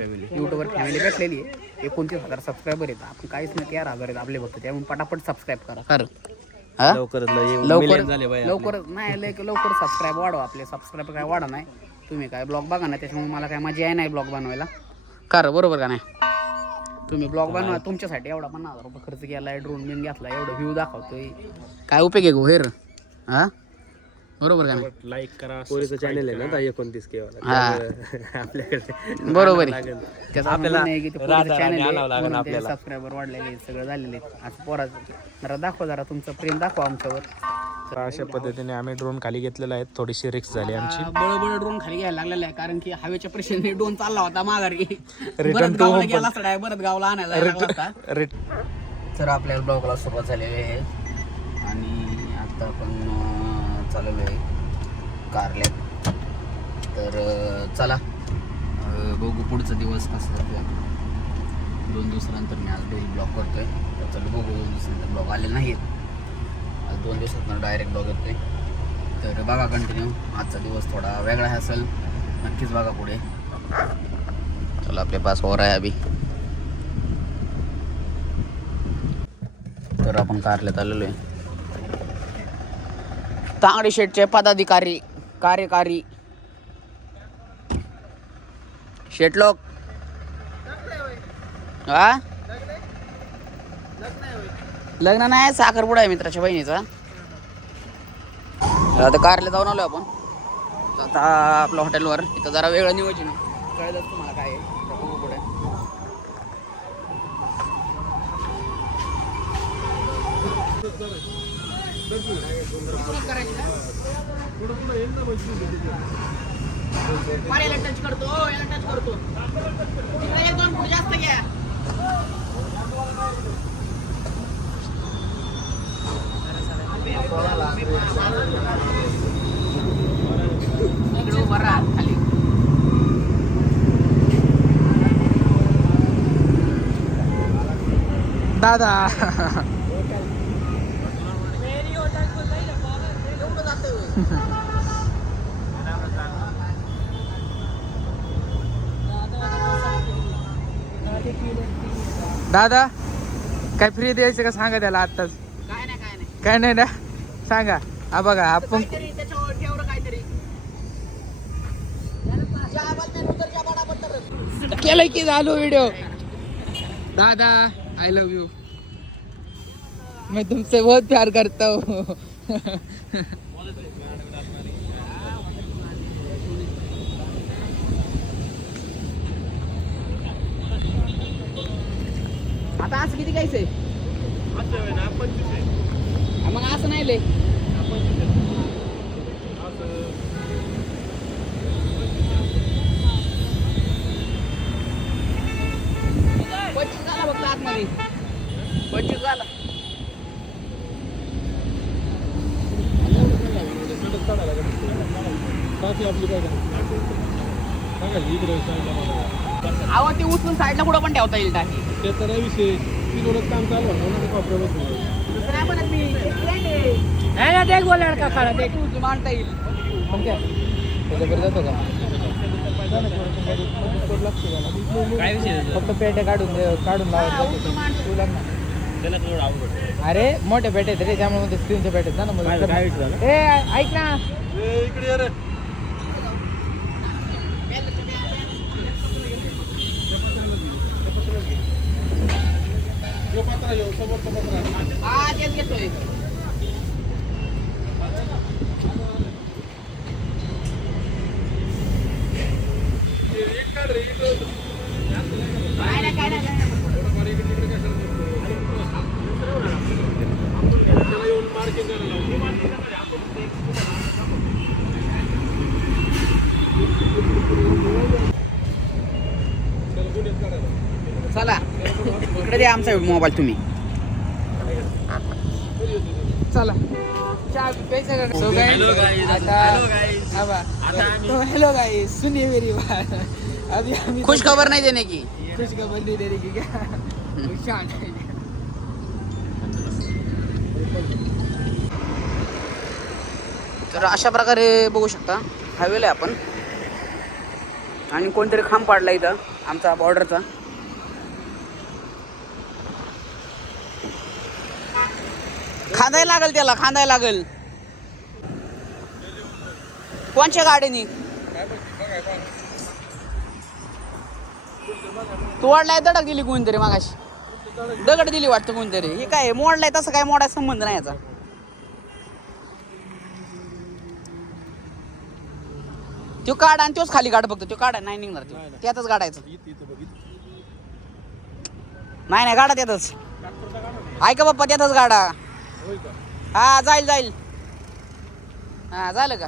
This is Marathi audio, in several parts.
यूट्यूबवर फॅमिली भेटलेली आहे. 29,000 सबस्क्रायबर आहेत. आपण काहीच नाही 13,000 आहेत आपले फक्त. त्यामुळे पटापट सबस्क्राईब करा. खरं लवकर नाही लवकर सबस्क्राईब वाढवा. आपले सबस्क्राईब काय वाढा नाही. तुम्ही काय ब्लॉग बघा ना, त्याच्यामुळे मला काय मजा आहे नाही ब्लॉग बनवायला. खरं बरोबर का नाही? तुम्ही ब्लॉग बनवा, तुमच्यासाठी एवढा 50,000 रुपये खर्च केलाय, ड्रोन बिन घेतला, एवढं व्ह्यू दाखवतोय, काय उपयोग आहे गो हेर? हा बरोबर का नाही? लाईक करा. पोरीचं चॅनल आहे ना 29K आपल्याकडे बरोबर आहे. त्याचा आपल्याला चॅनल सबस्क्रायबर वाढलेले सगळं झालेले. असं पोराचं जरा दाखवा, जरा तुमचं प्रेम दाखवा आमच्यावर. तर अशा पद्धतीने आम्ही ड्रोन खाली घेतलेला आहे. थोडीशी रिस्क झाली आमची. बळबळ ड्रोन खाली घ्यायला लागलेला आहे, कारण की हवेच्या प्रेशरने ड्रोन चालला होता माघारी. रिटर्न टू होम गेला सडाय परत गावाला आणायला लागला. तर आपल्याला ब्लॉगला सुरुवात झालेली आहे आणि आता आपण चाललेलो आहे कारल्यात. तर चला बघू पुढचा दिवस कसं जातो. 2 दिवसानंतर मी आज डेली ब्लॉग करतोय. तर चला बघू, 2 दिवसानंतर ब्लॉग आले नाहीत. आज 2 दिवसातून डायरेक्ट ब्लॉग येतोय. तर बघा कंटिन्यू. आजचा दिवस थोडा वेगळा असेल, नक्कीच बघा पुढे. चला आपले पास हो रहा है अभी. तर आपण कारल्यात आलेलो आहे. तांगडी शेटचे पदाधिकारी कार्यकारी शेट लोक. हा लग्न नाही, साखरपुडा आहे मित्राच्या बहिणीचा. आता कारला जाऊन आलो आपण. आता आपल्या हॉटेलवर इथं जरा वेगळं नियोजन कळलं तुम्हाला काय आहे पुढे. याला टच करतो. एक 2 फूट जास्त घ्या. खाली दादा दादा काय फ्री द्यायचं का सांगा त्याला आत्ताच. काय नाही ना सांगा. हा बघा आपण केलं की झालो व्हिडिओ. दादा आय लव यू. मैं तुमसे बहुत प्यार करता हूँ. आता असं किती घ्यायचंय? मग असं नाही लय. झाला फक्त आतमध्ये 25 झाला. आवाज ते उचलून साईडला कुठं पण ठेवता येईल टाकी. त्याचा विषय काम चालू नाही म्हणत मी. देख बोल लडका खरा देख मांडता येईल. त्याच्याकडे जातो का? काय विषय फक्त पेटे काढून लावायचं. अरे मोठे पेटे आहेत रे, त्यामुळे स्क्रीनचे पेटे आहेत ना. ऐक ना इकडे. घेतोय चला इकडे द्या आमचा मोबाईल तुम्ही. चला हेलो गाइस सुनिए मेरी बात. अभी खुश खबर नहीं देने की. खुश खबर नहीं देने की क्या? तर अशा प्रकारे बघू शकता हायवेला आपण आणि कोणतरी खांब पाडला इथं. आमचा बॉर्डरचा. खांदायला लागेल त्याला, खांदायला लागेल. कोणच्या गाडीनी तू वाढलाय? दडक दिली कोणतरी मागाशी, दगड दिली वाटतं कोणतरी. हे काय मोडलाय? तसं काय मोडायचा संबंध नाही याचा. तो काढ आणि तोच खाली काढ फक्त. तो काढा नाही निघणार, त्यातच काढायचं. नाही गाडा त्यातच. ऐका बाप्पा, त्यातच गाडा. हा जाईल जाईल. हा झालं का?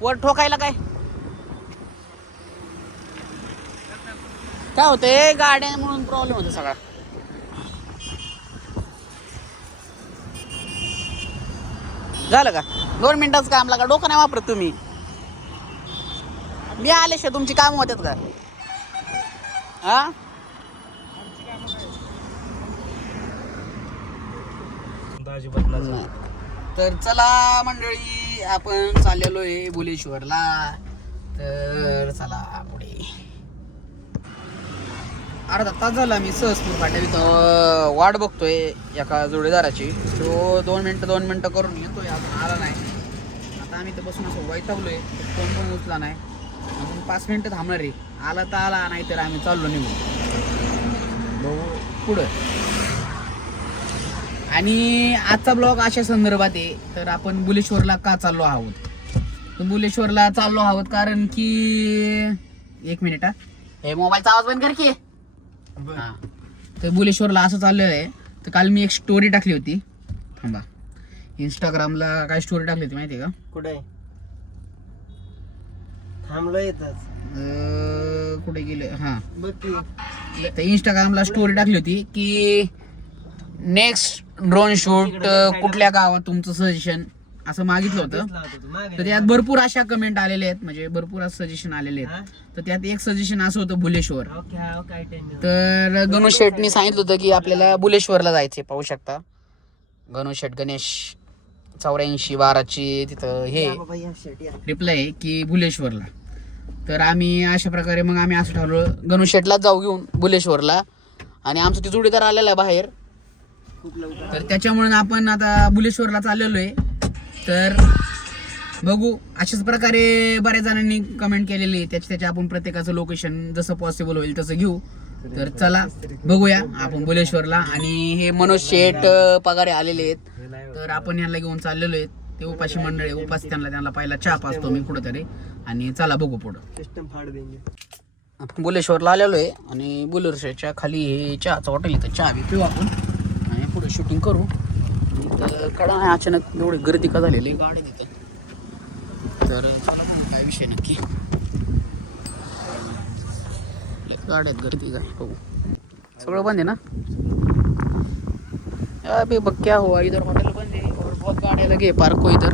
वर ठोकायला काय काय होतंय? गाड्या म्हणून प्रॉब्लेम होतो सगळा. झालं का? 2 मिनिटाचं काम लागा. डोकं नाही वापरत तुम्ही. मी आल्याशिवाय तुमची काम होतात का? हा तर चला मंडळी, आपण चाललेलो आहे बुलेश्वरला. तर चला पुढे. अर्धा तास झाला मी सहजपूर फाट्या तिथं वाट बघतोय एका जोडीदाराची. तो 2 मिनिटं करून येतोय, अजून आला नाही. आता आम्ही तर बसून असं वैतागलोय, फोन पण उचला नाही. अजून 5 मिनिटं थांबणार आहे. आला तर आला, नाही तर आम्ही चाललो निघून बघू पुढं. आणि आजचा ब्लॉग अशा संदर्भात आहे. तर आपण बुलेश्वरला का चाललो आहोत? तर बुलेश्वरला चाललो आहोत कारण की 1 मिनिट हा, हे मोबाईलचा आवाज बंद कर की. हा, तर बुलेश्वरला असं चाललेलं आहे. तर काल मी एक स्टोरी टाकली होती. थांबा, इंस्टाग्रामला काय स्टोरी टाकली होती माहिती आहे का? कुठे थांबलो येतच कुठे गेले? हा, बघ की. तर इंस्टाग्रामला स्टोरी टाकली होती की नेक्स्ट ड्रोन शूट कुठल्या गावात, तुमचं सजेशन असं मागितलं होतं. तर त्यात भरपूर अशा कमेंट आलेल्या आहेत, म्हणजे भरपूर असं सजेशन आलेले आहेत. तर त्यात एक सजेशन असं होतं बुलेश्वर. तर गणेश शेटनी सांगितलं होतं की आपल्याला बुलेश्वरला जायचे. पाहू शकता गणेश शेट, गणेश 8412ची तिथं हे रिप्लाय आहे की बुलेश्वरला. तर आम्ही अशा प्रकारे मग आम्ही असं ठरवलं गणेश शेटलाच जाऊ घेऊन बुलेश्वरला. आणि आमचं ते जोडीदार आलेला आहे बाहेर, तर त्याच्यामुळे आपण आता बुलेश्वरला चाललेलो आहे. तर बघू, अशाच प्रकारे बऱ्याच जणांनी कमेंट केलेली. त्याच्या आपण प्रत्येकाचं लोकेशन जसं पॉसिबल होईल तसं घेऊ. तर चला बघूया आपण बुलेश्वरला. आणि हे मनोज शेठ पगारे आलेले आहेत, तर आपण यांना घेऊन चाललेलो आहेत. ते उपाशी मंडळी, उपास त्यांना पहिला चहा पाचतो मी कुठेतरी. आणि चला बघू पुढं. आपण बुलेश्वरला आलेलो आहे आणि बुलेश्वरच्या खाली हे चहाचं हॉटेल इथं. चहा बी पिऊ आपण आणि पुढे शूटिंग करू. तर कडा नाही, अचानक एवढी गर्दी का झालेली गाडी तिथं. तर काय विषय नक्की, गाड्यात गर्दी काय बघू. सगळं बंद आहे ना? अबे बघ क्या हुआ, इधर हॉटेल बंद आहे और बहुत गाड्या लगे पार्क को इधर.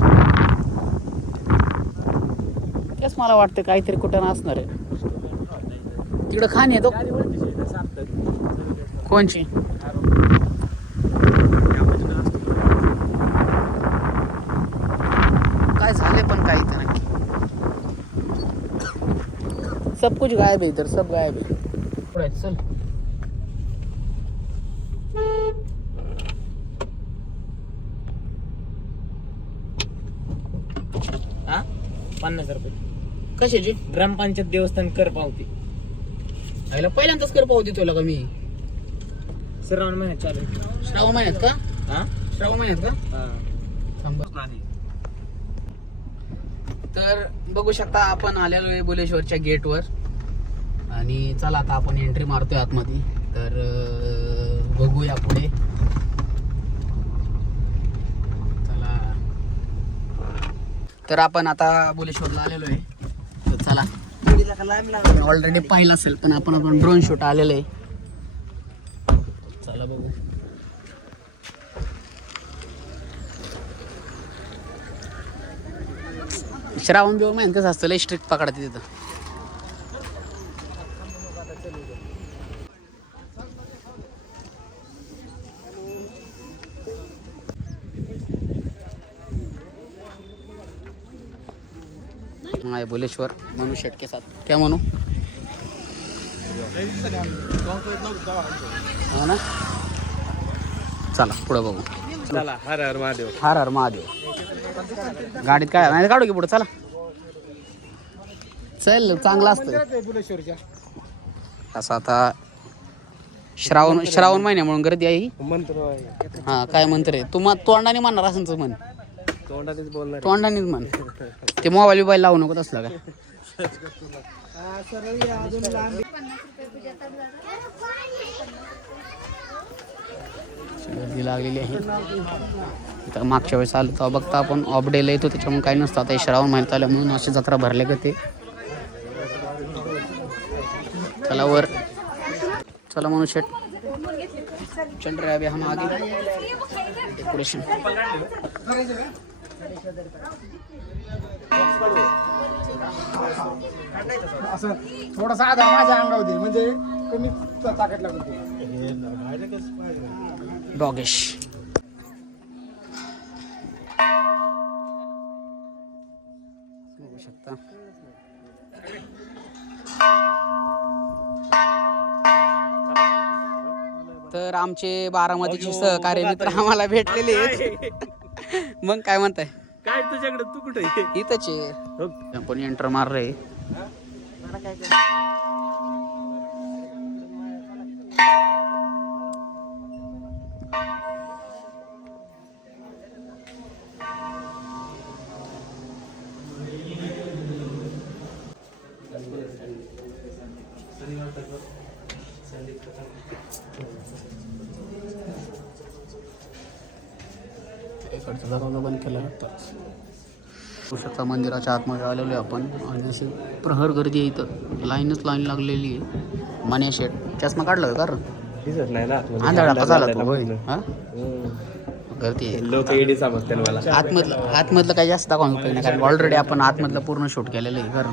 तेच मला वाटतं काहीतरी कुठं असणार आहे. तिकडं खान येतो कोणची? काय झाले पण काही तर नक्की. सब कुछ गायब है इधर, सब गायब है. चल हा 50 रुपये कशाची? ग्रामपंचायत देवस्थान कर पावती. याला पहिल्यांदाच कर पाहू देतोय का मी? श्रावण महिन्यात चालू आहे. श्रावण महिन्यात का? हा श्रावण महिन्यात का? हा. थांबा. तर बघू शकता आपण आलेलो आहे बुलेश्वरच्या गेटवर. आणि चला आता आपण एंट्री मारतोय आतमध्ये. तर बघूया पुढे. चला, तर आपण आता बुलेश्वरला आलेलो आहे. तर चला, ऑलरेडी पाहिलं असेल पण आपण ड्रोन शूट आलेलं आहे. चला बघू. श्रावण बिवण महिन्यात कसं असतं, लय स्ट्रिक्ट पकडते तिथं. बुलेश्वर मनोज शेट के साथ क्या म्हणू. हो ना. चला पुढे बघू. चला हर हर महादेव. हर हर महादेव. गाडीत काय नाही काढू की पुढे. चला चल चांगलं असतं असं. आता श्रावण महिन्यामुळे गर्दी आहे. मंत्र हा काय मंत्र आहे. तू तोंडाने म्हणणार असं म्हण. तोंडानेच बोलणार. तोंडानेच म्हण. ते मोबाईल लावू नको तसला काय. गर्दी लागलेली आहे. तर मागच्या वेळेस आलो तेव्हा बघता आपण ऑफ डेला येतो त्याच्यामुळे काही नसतं. आता श्रावण महिन्यात आलं म्हणून अशी जत्रा भरले का ते. चला वर. चला म्हणून शेट चल रहे अभी हम आगे. डेकोरेशन असं थोडासा आधार माझ्या अंगावर दे म्हणजे कमी ताकद लागते. डॉगेश. बघू शकता तर आमचे बारामतीचे सहकारी मित्र आम्हाला भेटलेले आहेत. मग काय म्हणताय. काय तुझ्याकडे तू कुठे इथंच आहे. आपण एंटर मार रे. इकडचा दरवाजा बंद केला होऊ शकता. मंदिराच्या आतमध्ये आलेलो आहे आपण आणि अशी प्रहर गर्दी आहे. इथं लाईन लागलेली आहे. मने शेट चष्मा काढला का कारण दिसत नाही ना. आंधळा झाला तो. हा गर्दी आहे. लोक एडी समजते मला. आतमधलं काही जास्त दाखवून काही नाही कारण ऑलरेडी आपण आतमधलं पूर्ण शूट केलेलं आहे. कारण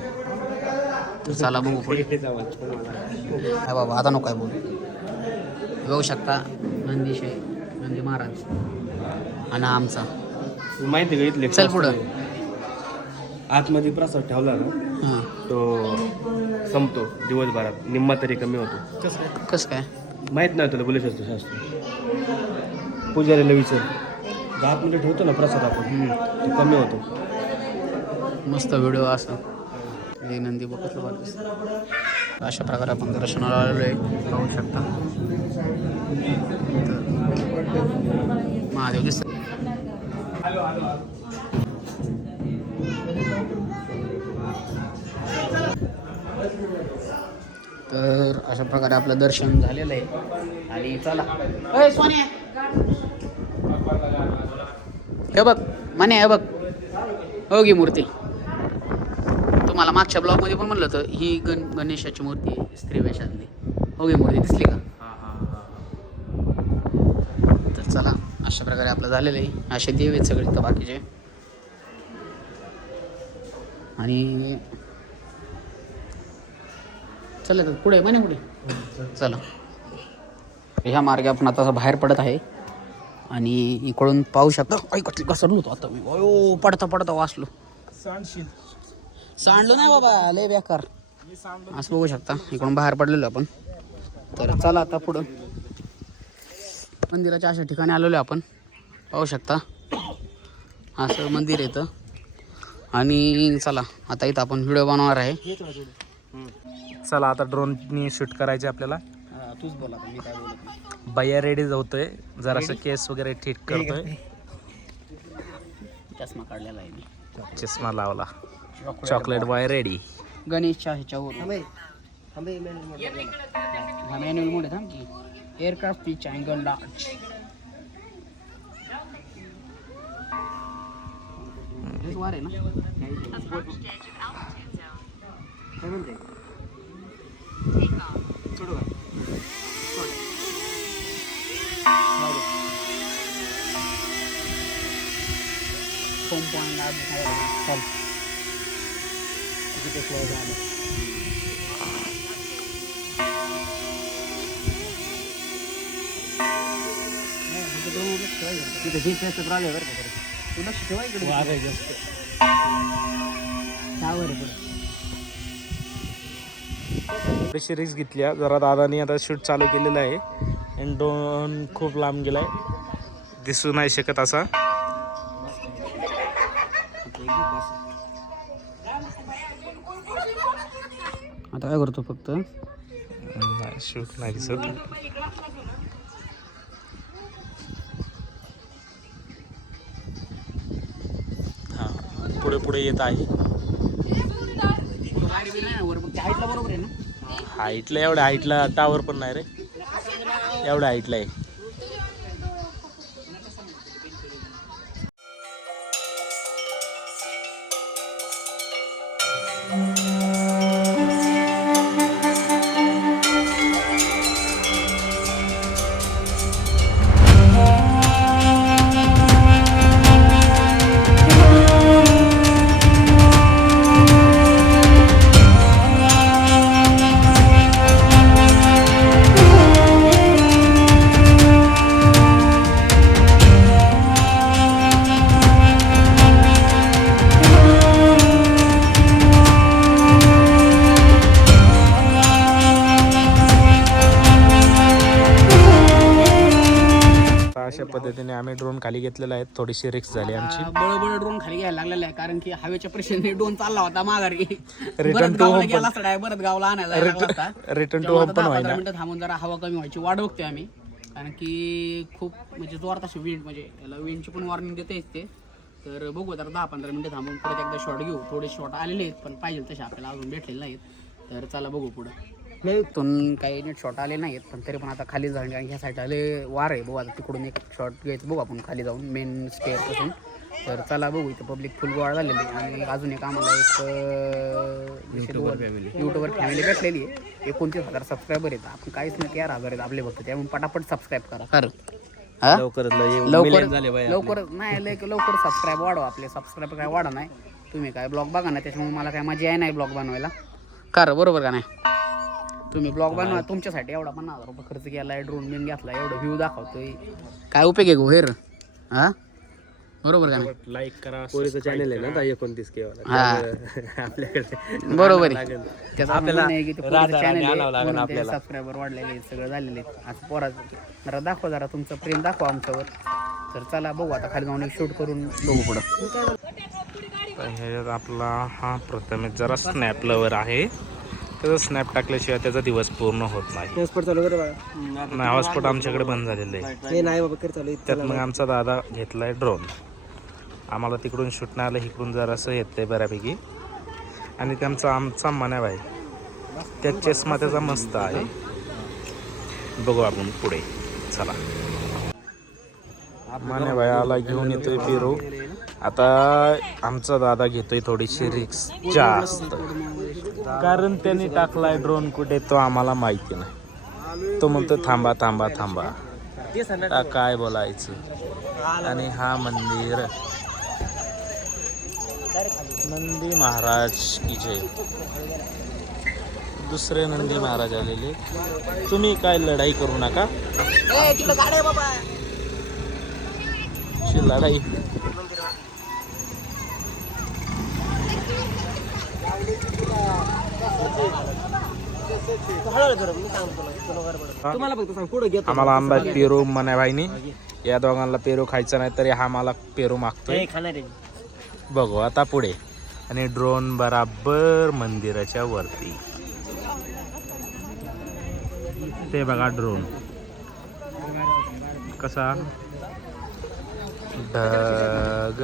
तर चला बघू पुढे. काय बाबा आता नको काय बोल. बघू शकता नंदीश आहे. नंदी महाराज आणि आमचा माहिती का इथले चल पुढं. आतमध्ये प्रसाद ठेवला ना हां तो संपतो दिवसभरात. निम्मा तरी कमी होतो. कसं काय माहित नाही तुला बोलू शकतो शास्त्र. पुजारीला विचार. आतमध्ये ठेवतो ना प्रसाद आपण तो कमी होतो. मस्त व्हिडिओ असं. हे नंदी बघितलं बघ. अशा प्रकारे आपण दर्शनाला आलेलो आहे. पाहू शकता महादेव दिसत. तर अशा प्रकारे आपलं दर्शन झालेलं आहे. आणि चला अय सोन्या हे बघ म्हणे. हे बघ हो गी मूर्ती. तुम्हाला मागच्या ब्लॉगमध्ये पण म्हणलं होतं ही गणेशाची मूर्ती आहे स्त्री वेशातली. हो गी मूर्ती दिसली का. तर चला अशा प्रकारे आपलं झालेलं आहे. असे देव आहेत सगळे तर बाकीचे. आणि चला तर पुढे म्हणे पुढे चला. ह्या मार्गे आपण आता बाहेर पडत आहे. आणि इकडून पाहू शकता. काही कटली घसरलो होतो आता मी. अयो पडता वाचलो. सांडलो नाही बाबा लय बेकार. असं बघू शकता इकडून बाहेर पडलेलो आपण. तर चला आता पुढं मंदिराच्या अशा ठिकाणी आलेलो आपण. पाहू शकता असं मंदिर येतं. आणि चला आता इथं आपण व्हिडिओ बनवणार आहे. चला आता ड्रोननी शूट करायचे आपल्याला. तूच बोला मी काय बोलत नाही. भैया रेडी होतोय. जरासं केस वगैरे ठीक करतोय. चष्मा काढलेला आहे मी. चष्मा लावला. Chocolate boy ready. गणेशच्या ह्याच्यावर मॅन्युअल मोड थांब की. Aircraft pitch angle large. हेच वार आहे ना. काय म्हणते तू लक्ष ठेवा इकडे. थोडीशी रिस्क घेतली आहे. जरा दादानी आता शूट चालू केलेलं आहे आणि ड्रोन खूप लांब गेलाय, दिसू नाही शकत असा. आता काय करतो फक्त नाही शूट नाही दिसत. हा पुढे पुढे येत आहे. बरोबर आहे ना. हाईटला एवढ्या हाईटला टावर पण नाही रे, एवढ्या हाईटला आहे. अशा पद्धतीने आम्ही ड्रोन खाली घेतलेला आहे. थोडीशी रिस्क झाली आमची. बळबळ ड्रोन खाली घ्यायला लागलेला आहे, कारण की हवेच्या प्रेशरने ड्रोन चालला होता माघारी. रिटर्न बरं टू गावाला होम गेला असता, बरं गावाला आणायला लागला होता. रिटर्न टू तेव्हा होम आता पण 10-15 व्हायला. मिनिटं थांबून जरा हवा कमी व्हायची वाट बघतोय आम्ही, कारण की खूप म्हणजे जोरात अशी विंड, म्हणजे याला विंडची पण वॉर्निंग देतेच ते. तर बघू जरा 10-15 मिनिटं थांबून परत एकदा शॉट घेऊ. थोडे शॉट आलेले आहेत पण पाहिजे तसे आपल्याला अजून भेटलेले नाहीत. तर चला बघू पुढं. इथून काही नीट शॉट आले नाहीत, पण तरी पण आता खाली जाऊन, कारण ह्या साईड आले वार आहे. बघू आता तिकडून एक शॉट घ्यायचं बघू आपण खाली जाऊन मेन स्टेअरपासून. तर चला बघू. इथं पब्लिक फुल गोळा झालेली आहे आणि अजून एक आम्हाला एक यूट्यूबर फॅमिली भेटलेली आहे. 29,000 सबस्क्रायबर आहेत. आपण काहीच नाही, 13,000 आहेत आपले फक्त. त्यामुळे पटापट सबस्क्राईब करा. खरं लवकर नाही लवकर सबस्क्राईब वाढवा. आपले सबस्क्राईब काय वाढा नाही. तुम्ही काय ब्लॉग बघा ना, त्याच्यामुळे मला काय मजा आहे नाही ब्लॉग बनवायला. खरं बरोबर का नाही. तुम्ही ब्लॉग बनवा, तुमच्यासाठी एवढा 50,000 रुपये खर्च केला आहे, ड्रोन बिन घेतला, एवढं व्ह्यू दाखवतोय, काय उपयोग आहे गो हेर. हा बरोबर का नाही. लाईक करा. पोरीचं चॅनल आहे ना 29 के हा आपल्याकडे बरोबर आहे. त्याचा आपल्याला चॅनल सबस्क्रायबर वाढलेले आहेत, सगळं झालेले आहेत. असं पोराचं जरा दाखवा, जरा तुमचं प्रेम दाखवा आमच्यावर. तर चला बघू आता खाली जाऊन शूट करून बघू पुढं. हे आपला हा प्रथमेश जरा स्नॅप लवर आहे. त्याचा स्नॅप टाकल्याशिवाय त्याचा दिवस पूर्ण होत नाही. हॉटस्पॉट चालू कर नाही हॉटस्पॉट आमच्याकडे बंद झालेलं आहे. हे नाही बाबा कर चालू. त्यात मग आमचा दादा घेतलाय ड्रोन. आम्हाला तिकडून शूट नाही आलं, इकडून जरासं येतंय बऱ्यापैकी. आणि त्यांचा आमचा मनाव आहे, त्या चष्मा त्याचा मस्त आहे. बघू आपण पुढे. चला माने भाईला घेऊन येतोय पेरू. आता आमचा दादा घेतोय थोडीशी रिस्क जास्त, कारण त्यांनी टाकलाय ड्रोन कुठे तो आम्हाला माहिती नाही. तो म्हणतो थांबा थांबा थांबा, आता काय बोलायचं. आणि हा मंदिर नंदी महाराज की जय. दुसरे नंदी महाराज आलेले. तुम्ही काय लढाई करू नका. लढाई आम्हाला आंबा पेरू मना भाईनी. या दोघांना पेरू खायचा नाही तरी हा मला पेरू मागतोय. बघू आता पुढे. आणि ड्रोन बराबर मंदिराच्या वरती. ते बघा ड्रोन कसा ढग.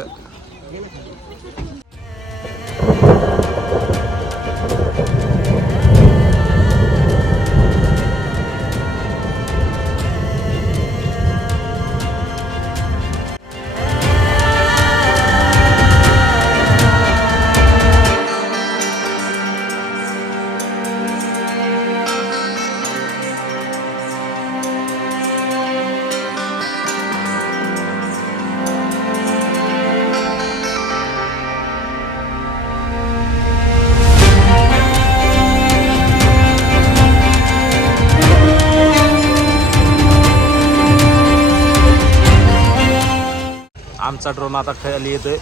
आमचा ड्रोन आता खाली येतोय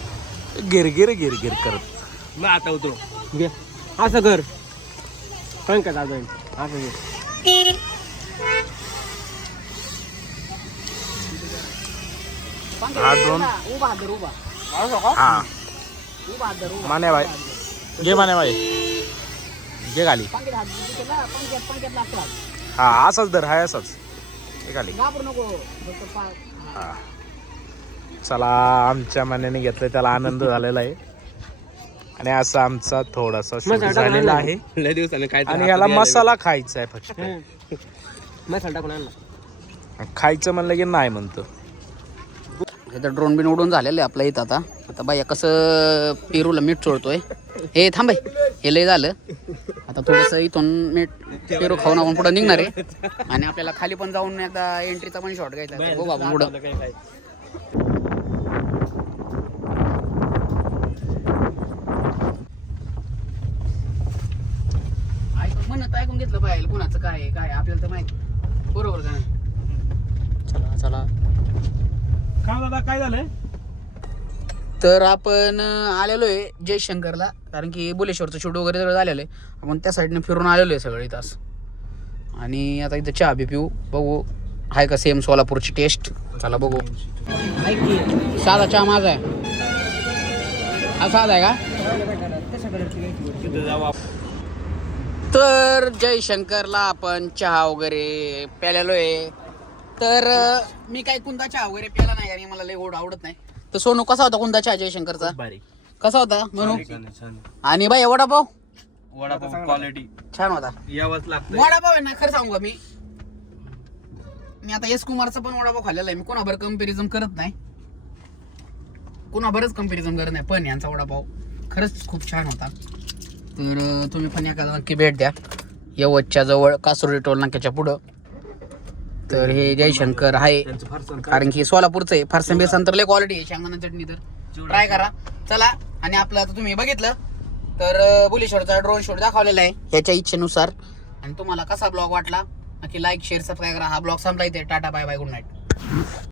गिरगिर गिरगिर करत. मग आता उतरू घे असं कर. पंकज आजोळी असं घे. हा ड्रोन उभा हात धर, उभा हा उभा हात धर, उभा. माने भाई घे माने भाई घे खाली पंकज हात तिथे ना, पंकज लागतो हात. हा असाच धर हाय असाच घे खाली घाबरू नको फक्त हा चला आमच्या मनाने घेतलं त्याला आनंद झालेला आहे आणि असा आमचा थोडासा शूट झालेला आहे लय दिवसाने काय आणि याला मसाला खायचा आहे फक्त मसाला टाकून आणला. खायचं म्हणलं की नाही म्हणतो इथं ड्रोन बिन उडून झालेलं आहे आपल्या इथं. आता बाया कसं पेरूला मीठ चोळतोय. हे थांब हे लय झालं. आता थोडंसं इथून मीठ पेरू खाऊन आपण पुढं निघणार आहे आणि आपल्याला खाली पण जाऊन एकदा एंट्रीचा पण शॉट घ्यायचा आहे. बघू आपण पुढं. ऐकून घेतलं पाहिजे कुणाचं काय आहे, काय आहे. आपल्याला तर माहिती बरोबर का नाही. चला चला काय दादा काय झालंय? तर आपण आलेलो आहे जयशंकरला, कारण की बुलेश्वरचं शूट वगैरे सगळं झालेलं आहे. आपण त्या साईडने फिरून आलेलो आहे सगळं तास. आणि आता इथं चहा बी पिऊ, बघू आहे का सेम सोलापूरची टेस्ट. चला बघू. साधा चहा माझा आहे हा, साधा आहे का? तर जयशंकरला आपण चहा वगैरे प्यालेलो आहे. तर मी काही कोणता चहा वगैरे प्याला नाही आणि मला लय गोड आवडत नाही. तर सोनू कसा होता कोणता चहा जयशंकरचा? बारीक कसा होता म्हणू? आणि बाई वडापाव वडापाव क्वालिटी छान होता. यावंच लागतं. वडापाव आहे ना, खरं सांगू का मी आता एस कुमारचा पण वडापाव खाल्लेला आहे. मी कोणाबर कम्पॅरिझन करत नाही, कोणाबरच कम्पॅरिझन करत नाही, पण यांचा वडापाव खरंच खूप छान होता. तर तुम्ही पण एखादा नक्की भेट द्या यवतच्या जवळ कासुर्डी टोल नाक्याच्या पुढं. तर हे जयशंकर आहे, कारण की सोलापूरचं आहे. फारसं बेसन तर लय क्वालिटी आहे, शेंगदाणा चटणी तर ट्राय करा. चला. आणि आपलं आता तुम्ही बघितलं तर बुलेश्वरचा ड्रोन शूट दाखवलेला आहे ह्याच्या इच्छेनुसार. आणि तुम्हाला कसा ब्लॉग वाटला नक्की लाईक शेअर सबस्क्राईब करा. हा ब्लॉग संपला इथे. Tata bye bye good night.